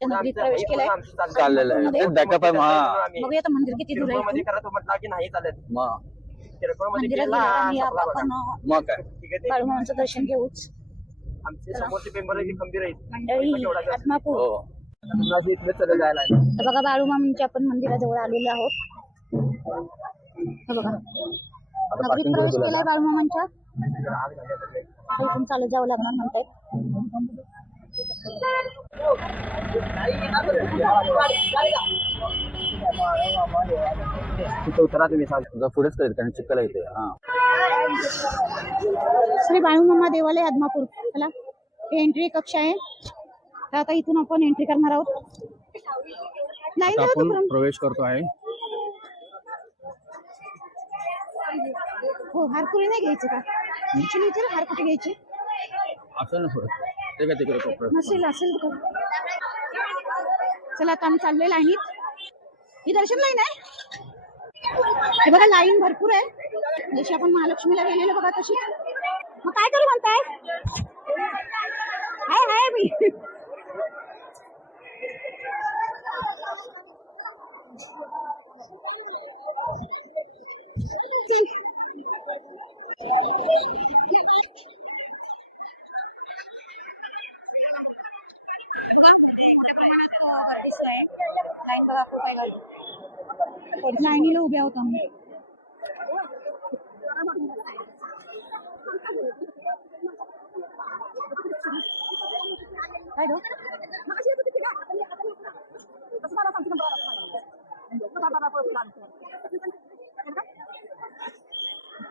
नगरीत प्रवेश केलाय चाललेलं आहे ते बॅकअप आहे बघूया आता मंदिर किती दूर आहे मंदिरात गेल्यावर आम्ही आपण मग काय बाळूमामांचं दर्शन घेऊच मंडळी आत्मापूर हो तर बघा बाळूमामांच्या आपण मंदिराजवळ आलेलो आहोत हे बघा नगरीत प्रवेश केलाय बाळूमामांच्या इथून चालत जावं लागणार म्हणतात उतरा तुम्ही पुढेच करेल कारण चिखल येते श्री बाळूमामा देवालय आदमापूर चला हे एंट्री कक्ष आहे तर आता इथून आपण एंट्री करणार आहोत आपण प्रवेश करतो आहे हो हारकुरी नाही घ्यायचं का विचार हार कुठे घ्यायचे असं नको ते का तिकडे नसेल असेल तर चला आता आम्ही चाललोय लाईनीत ही दर्शन लाईन आहे हे बघा लाईन भरपूर आहे जशी आपण महालक्ष्मीला गेलेलो बघा तशी मग काय करू म्हणताय हाय हाय मी लाईनीला उभ्या होतो आम्ही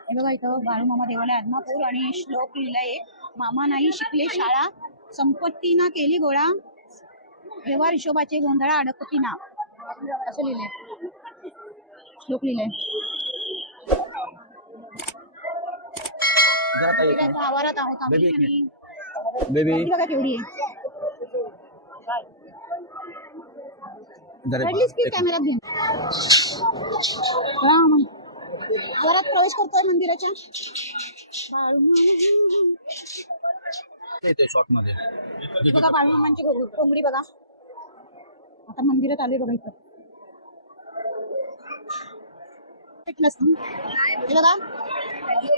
हे बघा इथं बाळूमामा देवालय आदमापूर आणि श्लोक लिहिलाय मामा नाही शिकले शाळा संपत्ती ना केली गोळा व्यवहार हिशोबाचे गोंधळा अडकती ना असं लिहिलंय श्लोक लिहिलंय आवारात आहोत आम्ही आणि बेबी बघा केवढी आहे रडलीस की कॅमेरात घेऊन आवारात प्रवेश करतोय मंदिराच्या शॉर्ट मध्ये बघा बाळूमामांची कोंबडी बघा आता मंदिरात आले बघा इथं बघा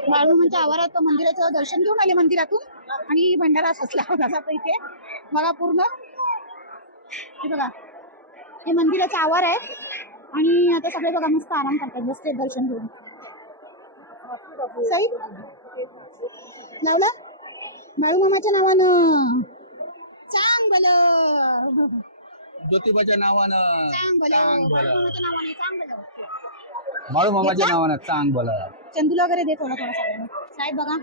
बाळूमामांच्या आवारात मंदिराचं दर्शन घेऊन आले मंदिरातून आणि भंडारा सजला होता इथे बघा पूर्ण हे बघा हे मंदिराचा आवार आहे आणि आता सगळे बघा मस्त आराम करतात बसते दर्शन घेऊन सई लावला बाळूमामाच्या नावानं चांग भलं ज्योतिबाच्या नावानं चांग भलं बाळूमामाच्या नावाने चांग भलं बाळूमामाच्या नावानं चांग भलं चंदूला वगैरे दे थोडा थोडा सगळ्यांना साहेब बघा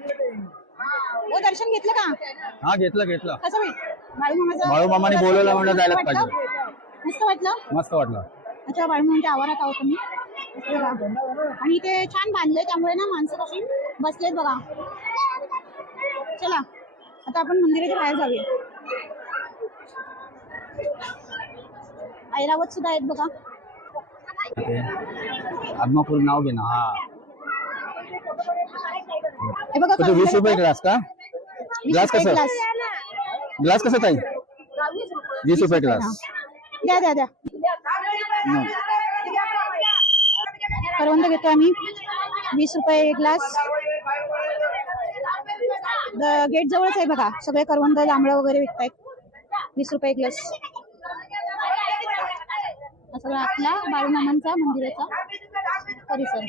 हो दर्शन घेतलं का हा घेतलं कसं बाळूमामाचं बाळूमामाने बोलवलं म्हणलं जायला पाहिजे मस्त वाटलं अच्छा बाळूमामांच्या आवारात आहोत तुम्ही आणि ते छान बांधले त्यामुळे ना माणसं कशी बसलेत बघा चला आता आपण मंदिराच्या बाहेर जाऊया ऐरावत सुद्धा आहेत बघा आदमापूर नाव घे ना हा हे बघा 20 रुपये ग्लास का ग्लास कसं ताई 20 रुपये ग्लास द्या करवंद घेतो आम्ही 20 रुपये ग्लास गेट जवळच आहे बघा सगळे करवंद जांभळं वगैरे विकतायत 20 रुपये ग्लास सगळं आपला बाळूमामांचा मंदिराचा परिसर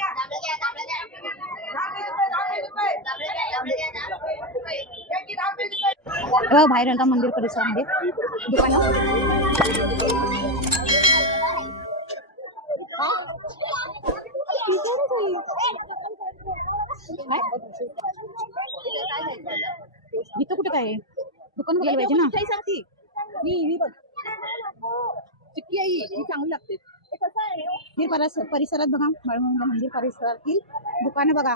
बाहेर आला मंदिर परिसरामध्ये दुकान इथं कुठे काय दुकान बघायला पाहिजे ना ही बघ चिक्की आहे ही चांगली लागते हे परिसरात बघा बाळूमामा मंदिर परिसरातील दुकाने बघा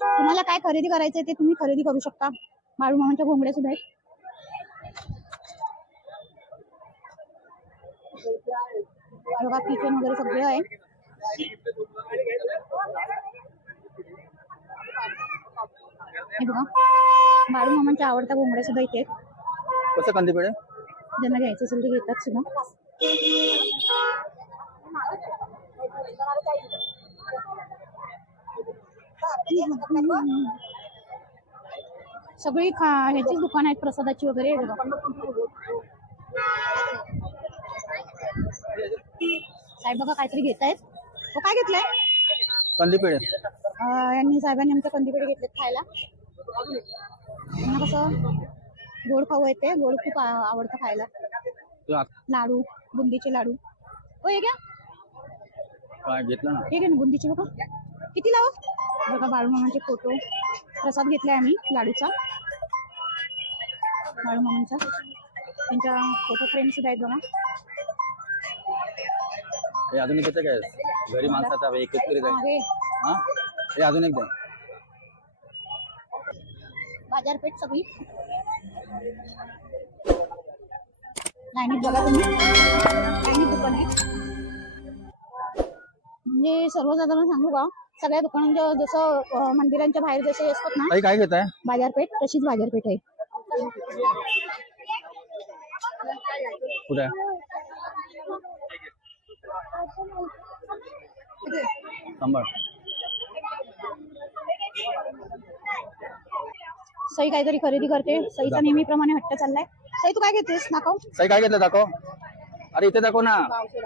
तुम्हाला काय खरेदी करायचंय ते तुम्ही खरेदी करू शकता बाळूमामांच्या घोंगड्या सुद्धा आहेत बघा किचन वगैरे सगळं आहे हे बघा बाळूमामांच्या आवडत्या घोंगड्या सुद्धा इथे आहेत कसं कांदे पेढे ज्यांना घ्यायचं असेल ते घेतात सुद्धा. सगळी ह्याचीच दुकान आहेत प्रसादाची वगैरे. हे बघा साहेब बघा काहीतरी घेत आहेत. हो काय घेतलंय? कंदीपेढे. यांनी साहेबांनी आमच्या कंदीपेढे घेतलेत खायला. त्यांना कसं गोड खाऊ येते, गोड खूप आवडतं खायला. लाडू, बुंदीचे लाडू. हो हे घ्या, काय घेतलं ना? हे घ्या ना बुंदीचे. बघा किती लावा. बघा बाळूमामाचे फोटो. प्रसाद घेतलाय आम्ही लाडूचा, बाळूमामांचा. त्यांच्या फोटो फ्रेम सुद्धा आहेत बघा. हे अजून एक काय घरी माणसाचा एकत्रित आहे. हा हे अजून एक द्या. बाजारपेठ सगळी लाईनीत बघा तुम्ही. लाईनीत दुकान आहे. म्हणजे सर्वसाधारण सांगू का, सगळ्या दुकानांच्या जसं मंदिरांच्या बाहेर जसे असतात ना काय घेत आहे बाजारपेठ, तशीच बाजारपेठ आहे. कुठे सांभाळ. सई काहीतरी खरेदी करते. सईचा नेहमीप्रमाणे हट्ट चाललाय. सई तू काय घेतेस? दाखव. सई काय घेतलं दाखव. अरे इथे दाखव ना.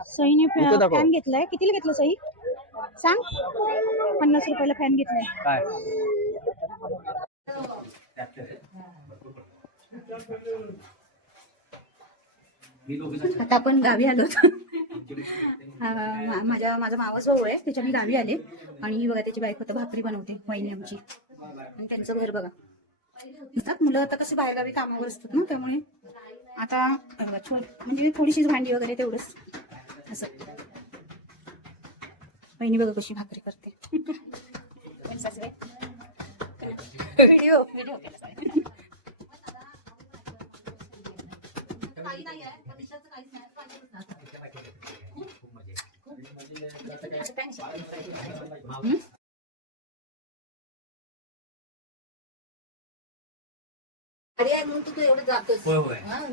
सईने इथे दाखव. फॅन घेतलाय. कितीला घेतलं सई सांग? 50 रुपयाला फॅन घेतलाय. काय आता आपण गावी आलो. माझा मावस भाऊ आहे, त्याच्या मी गावी आले. आणि ही बघा त्याची बायको तर भाकरी बनवते, वहिनी आमची. आणि त्यांचं घर बघा. मुलं आता कसे बाहेरगावी कामावर असतात ना, त्यामुळे आता म्हणजे थोडीशीच भांडी वगैरे तेवढंच असं. वहिनी बघा कशी भाकरी करते. व्हिडिओ अरे आहे म्हणून तू एवढं जातोस.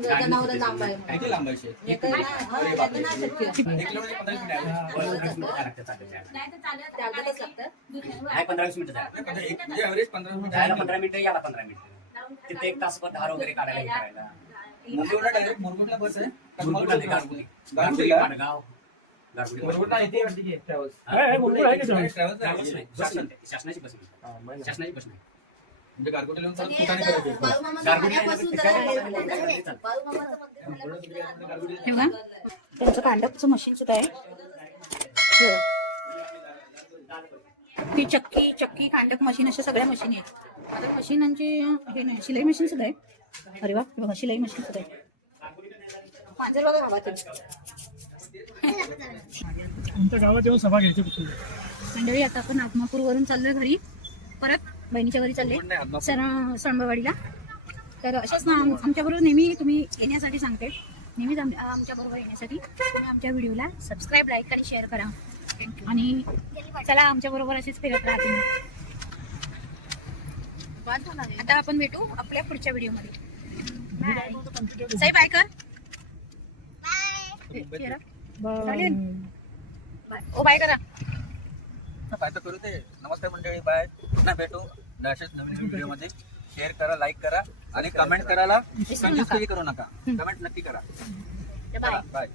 जनावर लांब आहे म्हणून. किती लांब आहे? येतं ना, येतं ना शक्य. चालतच लागतं. नाही 15-20 मिनिटं जायला 15 मिनिटं, याला 15 मिनिटं. तिथे 1 तास धार वगैरे काढायला हे करायला. मुंबईला डायरेक्ट मुरगुडला बस आहे. मुरगुडला नाही, गारगुडी, पाडगाव, गारगुडी. मुरगुडला येते वाटते की ट्रॅव्हल्स. ट्रॅव्हल्स नाही, शासनाची बस नाही. शासनाची बस नाही. म्हणजे गारगोटीला येऊन पण परत हे ठिकाणी आता करायचे. बाळूमामाचं गारगोटी खाण्यापासून जरा बाळूमामाचं मंदिर झाल्यापासून हे बघा त्यांचं कांडपचं मशीन सुद्धा आहे. ती चक्की कांडप मशीन अशा सगळ्या मशीन आहेत. आता मशीनांची हे नाही, शिलाई मशीन सुद्धा आहे. अरे वा, बघा शिलाई मशीन सुद्धा आहे. माझं बघा गावात आमच्या गावात येऊन सभा घ्यायची कुठली. मंडळी. आता आपण आत्मापूर वरून चाललोय घरी, परत बहिणीच्या घरी चालले सणबवाडीला. तर अशाच ना आमच्याबरोबर नेहमी तुम्ही येण्यासाठी सांगते, नेहमीच आमच्याबरोबर येण्यासाठी तुम्ही आमच्या व्हिडिओला सबस्क्राईब, लाईक आणि शेअर करा. आणि चला आमच्याबरोबर असेच फिरत राहा तुम्ही. आता आपण भेटू आपल्या पुढच्या व्हिडिओमध्ये. बाय बाय कर. चालेल. ओ बाय करा. काय तर करू ते. नमस्कार मंडळी, बाय. पुन्हा भेटू अशाच नवीन व्हिडिओ मध्ये. शेअर करा, लाईक करा आणि कमेंट करायला करू नका. कमेंट नक्की करा. Bye bye.